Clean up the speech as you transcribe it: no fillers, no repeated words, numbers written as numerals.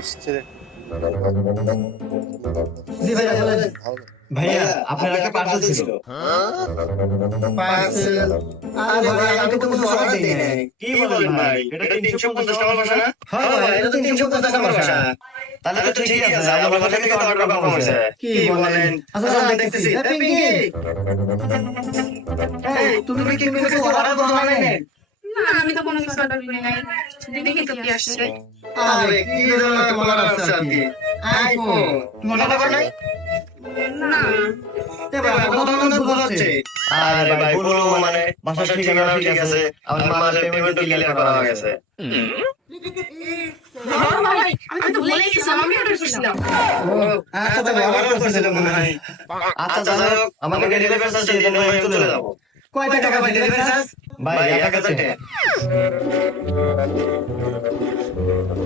আসছে। জি ভাইয়া বলেন। ভাইয়া আপনার একটা পার্সেল ছিল। পার্সেল? আরে ভাই আমি তো কিছু অর্ডার দেই নাই। কি বলেন ভাই? এটা 350 টাকার বাসা না? হ্যাঁ ভাই এটা তো 350 টাকার বাসা। তাহলে তো ঠিকই আছে, আমার বাসা থেকে তো অর্ডার কম হয়েছে। কি বলেন? আচ্ছা আমি দেখতেছি। এই পিঙ্কি, এই তুমি কি কিছু অর্ডার করছো না? না আমি তো কোনো কিছু অর্ডার করি নাই। দেখি তো কি আসছে। আরে কি জন্য তোমার আসছে আর কি? আইফোন তুমি অর্ডার করো নাই? না এ ভাই কথা তো ভুল হচ্ছে। আরে ভাই বলবো মানে বাসার ঠিকানা ঠিক আছে, আমার মার পেমেন্ট ক্লিয়ার করা হয়ে গেছে। হ্যাঁ ভাই আমি তো ভুলে গেছিলাম, আমি অর্ডার করেছিলাম। আচ্ছা ভাই অর্ডার করছিলাম মনে হয়। আচ্ছা যাই হোক, আমাকে ডেলিভারি চার্জ দিয়ে দিন, আমি চলে যাবো। কয় টাকা ভাই ডেলিভারি চার্জ? ভাই 1000 টাকা।